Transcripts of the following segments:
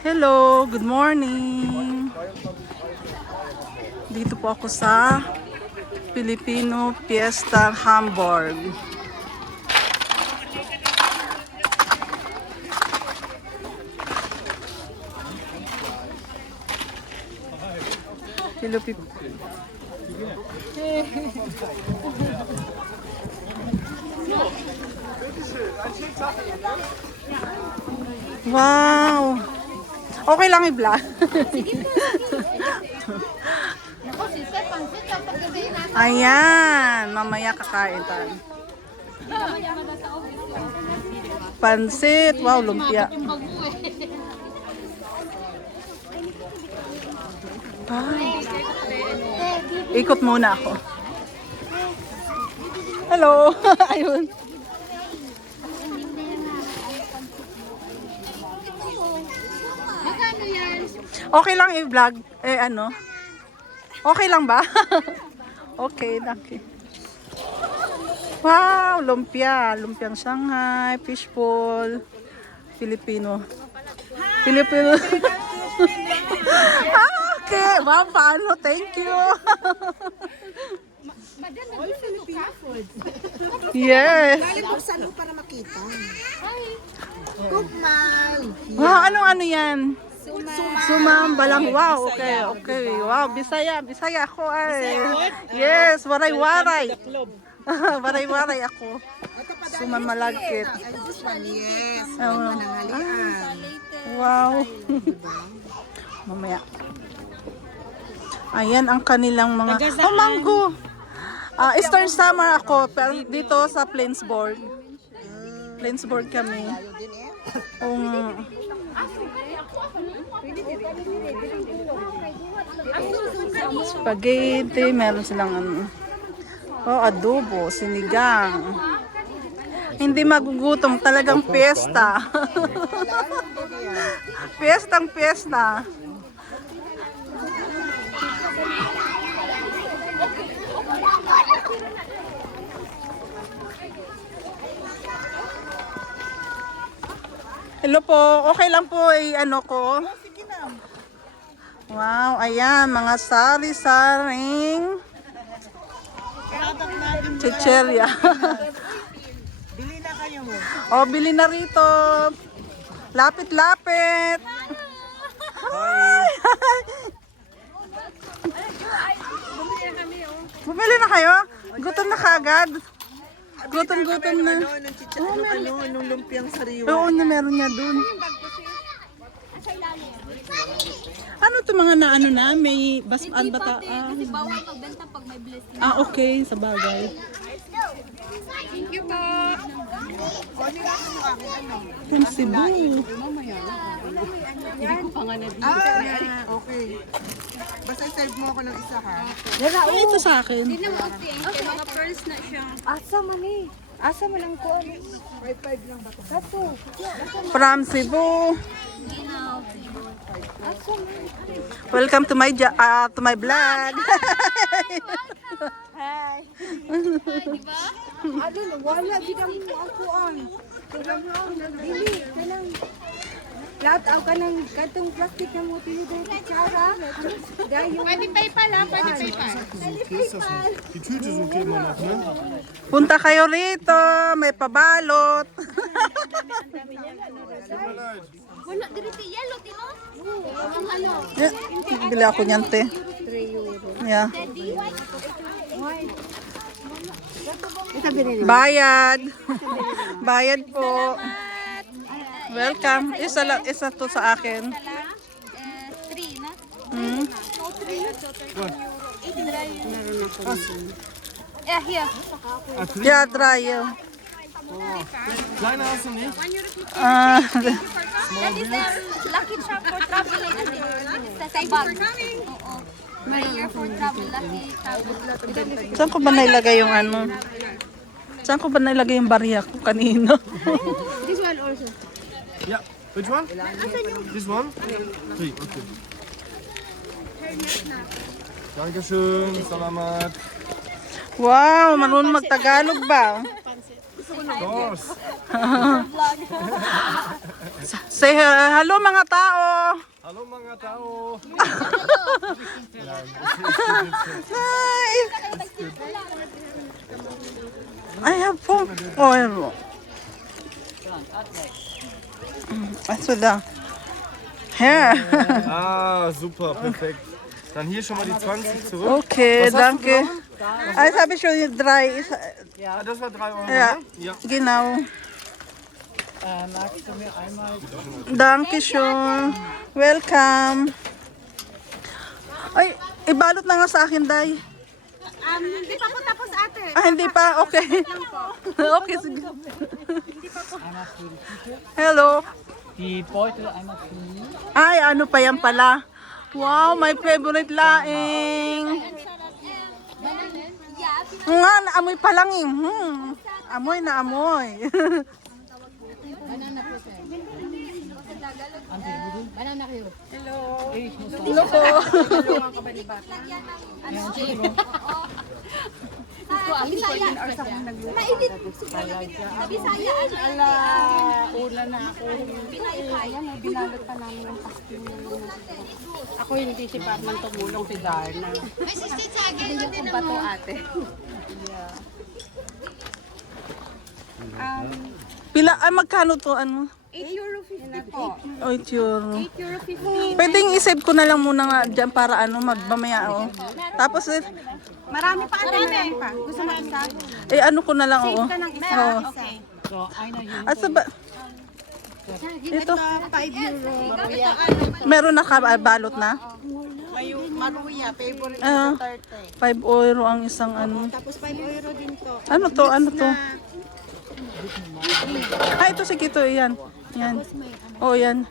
Hello, good morning. Dito po ako sa Filipino Fiesta Hamburg. Filipino. Wow. Okay lang i-vlog. Ayan, mamaya kakain tayo. Pansit, wow, lumpia. Ay. Ikot muna ako. Hello. Ayun. Okay lang i-vlog? Ano? Okay lang ba? Okay, thank you. Wow, lumpia. Lumpiang Shanghai, fishball, Filipino. Filipino. Okay, wow, paano? Thank you. Yes. Saan mo para makita? Kukmal. Wow, ano yan? Sumambalang. Wow, okay, okay. Wow, Bisaya ako ay. Yes, waray-waray. Waray-waray ako. Sumamalagkit. Yes. Wow. Mamaya. Ayan ang kanilang mga... Oh, mango! Eastern Summer ako, pero dito sa Plainsburg. Plainsburg kami. Spaghetti, meron silang adobo, sinigang. Hindi magugutom, talagang piyesta. Piyestang piyesta. Hello po, okay lang po ano ko. Wow, ayan, mga sari-saring chicheria. Bili na kayo mo. O, bili na rito. Lapit-lapit. Bumili na kayo? Gutom na kagad? Gutom-gutom na. Nung lumpiang sariwa. Oo, meron niya dun. Ano to mga naano na? May basaan bata? Kasi bawal magbenta pag may blessing. Okay, sa bagay. Thank you po. Yung Cebu. Okay. Basta serve mo ako ng isa ha. Ay, ito sa akin. Hindi naman okay. Mga pearls na siya. Asa man eh. Asa man lang ko. 5-5 lang ba ito? Kato. From Cebu. Asa man. Welcome to my vlog. Hi. Ano, wala bigang ako on. Dili, kanang lahat ako kanang katong plastic na mo tinidor kutsara. Dayo. Pwede PayPal ha? Pwede PayPal. Die Tüte sucht ihr immer noch, ne? Punta kayo rito, may pabalot. Wala, diriti yellow, tino? Ang ano? Bili ako niyan, te. 3 euro. Yeah. Bayad. Bayad po. Welcome. Isa to sa akin. 3 na? Hmm? Yeah, here. Yeah, dry. Kleine hast du nicht? That is the lucky charm for traveling. Sa bag. Oo. Prayer for travel, lucky travel. Saan ko ba nailagay yung ano? Saan ko ba nailagay yung bariya ko kanino? This one also. Ja. Which one? This one? Three, okay. Dankeschön, salamat. Wow, marunong magtagalog ba? Dos. Say hello mga tao. Hallo mga tao. Hi. I have phone. Oh, hello. Also da. Hair. Ah, super, perfekt. Dann hier schon mal die 20 zurück. Okay, Was hast du danke. Ay, sabi siya yung dry. Ah, das war 3 Euro, Ja, ne? Ja. genau. Danke schön. Welcome. Ay, ibalot na nga sa akin, Day. Hindi pa po tapos ate. Ah, hindi pa? Okay. Okay, sige. Hello. Die Beutel einmal ziehen. Ay, ano pa yan pala? Wow, my favorite laing. Nga, naamoy pa lang eh. Amoy na amoy. Banana kayo. Hello po. Mainit. Bisaya. Ulan na ako. Ayan, may binalot pa namin yung pastil. Ako hindi si Batman tumulong si Darna. Hindi yung kumbato ate. Pila, ay magkano to ano? €8.50 po. 8 euro. €8.50. Pwedeng isave ko na lang muna nga dyan para ano, magmamaya oh. Tapos Marami pa ate, marami pa. Gusto mo isa? ano ko na lang oo. Ka ng isa? Oo. Okay. So, einer hier. Asa ba? Ito, €5. meron na balot na? May maruya, favorite Ah, ko 30. 5 euro ang isang ano. Tapos €5 din to. Ano to? Ano to? Ah, ito sige to, yan. Yan. Oh, yan.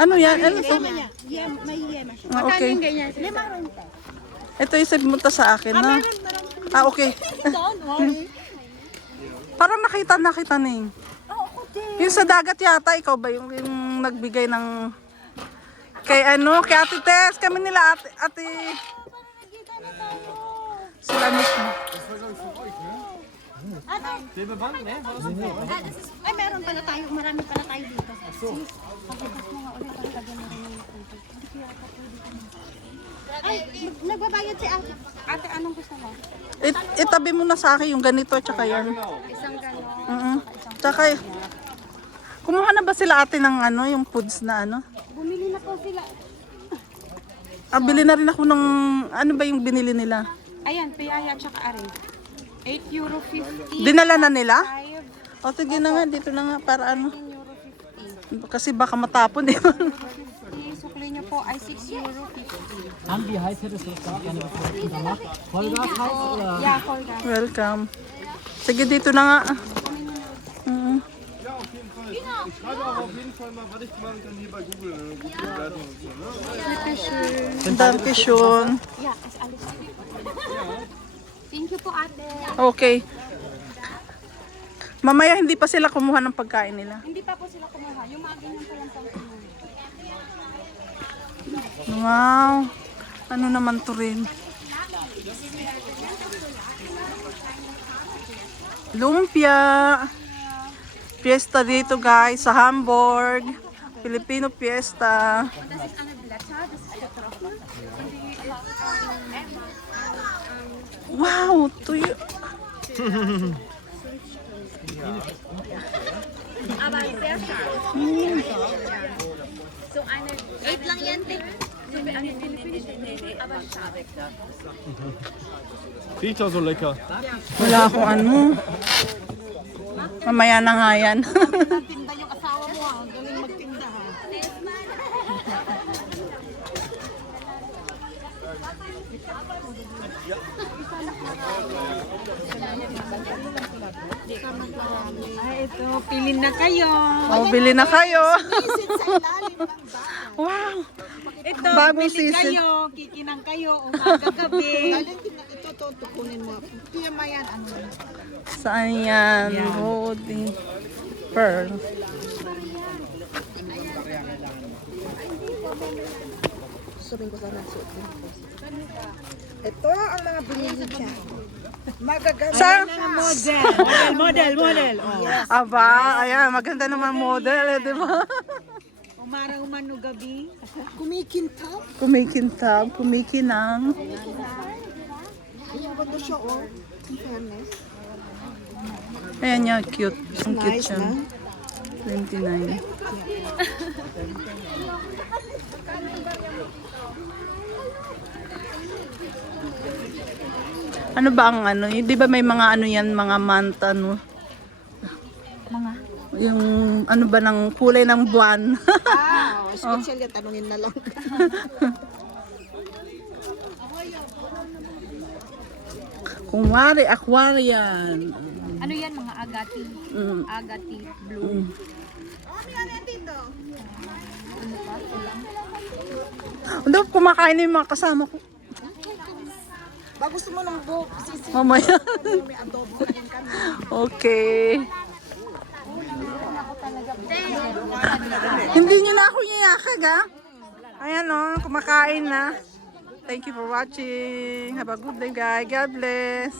Ano yan? Ano to? May yema. Ah, okay. Ganyan. Limaron to. Ito isave mo to sa akin, na. Ah, okay. Parang nakita na eh. Yung sa dagat yata, ikaw ba yung nagbigay ng kay ano, kay Ate Tess, kami nila ate. Sila mismo. Gelbe Wand, ne? War das nicht? Ay, meron pala tayo. Marami pala tayo dito. Ay, nagbabayad si ate. Ate, anong gusto mo? Itabi mo na sa akin yung ganito tsaka yan. Isang gano'n. Tsaka kumuha na ba sila ate ng ano, yung foods na ano? Bumili na po sila. Ah, bili na rin ako ng ano ba yung binili nila? Ayan, piyaya tsaka arin. €8.50. Dinala na nila? O sige na nga, dito na nga para ano. €10.50. Kasi baka matapon eh. Sukli nyo po ay €6.50. Haben wie heißt das jetzt ganz gerne gemacht? Vollgas heißt oder? Yeah, Holga. Welcome. Sige, dito na nga. Ja, auf jeden Fall. Ich schreibe auch auf jeden Fall mal, was ich machen kann hier bei Google. Gute Bewertung und so, ne? Danke schön. Yeah, is alles. Thank you po ate. Okay. Mamaya hindi pa sila kumuha ng pagkain nila. Hindi pa po sila kumuha. Yung mga ganyan pa lang pang kumuha. Wow. Ano naman to rin? Lumpia. Fiesta dito guys sa Hamburg. Filipino fiesta. Wow, tuyo. Aber sehr scharf. So eine 8 lang yan, Tick. So wie eine philippinische, aber scharf. Riecht doch so lecker. Wala akong ano. Mamaya na nga yan. Tinda yung asawa mo ha. Ang galing magtinda ha. Ay, ito. Pilin na kayo. O, bili na kayo. Wow. Ito, Bagong bili season. kayo. Kikinang kayo. Umaga gabi. Galing ito to, tukunin mo. Piyama yan, ano. Saan yan? Holy pearl. Ito ang mga binili siya. Magaganda. Sa? Model. Oh. Aba, ayan, maganda naman model, eh, di ba? Umaraw man no gabi. Kumikintab. Kumikintab, kumikinang. Ayan ba to siya or? In fairness. Ayan niya, cute. Ang cute Nice siya. na. 29. Ano ba ang ano? Di ba may mga ano yan, mga month ano? Mga? Yung ano ba ng kulay ng buwan? Special yan, tanungin na lang. Kumari, aquarian. Ano yan, mga agati? Mm. Agati blue. Ano, kumakain na yung mga kasama ko. Ba gusto mo ng buhok? Sisi. Mamaya. May adobo na rin kami. Okay. Hindi niyo na ako yiyakag, ha? Ayan, oh, kumakain na. Thank you for watching. Have a good day, guys. God bless.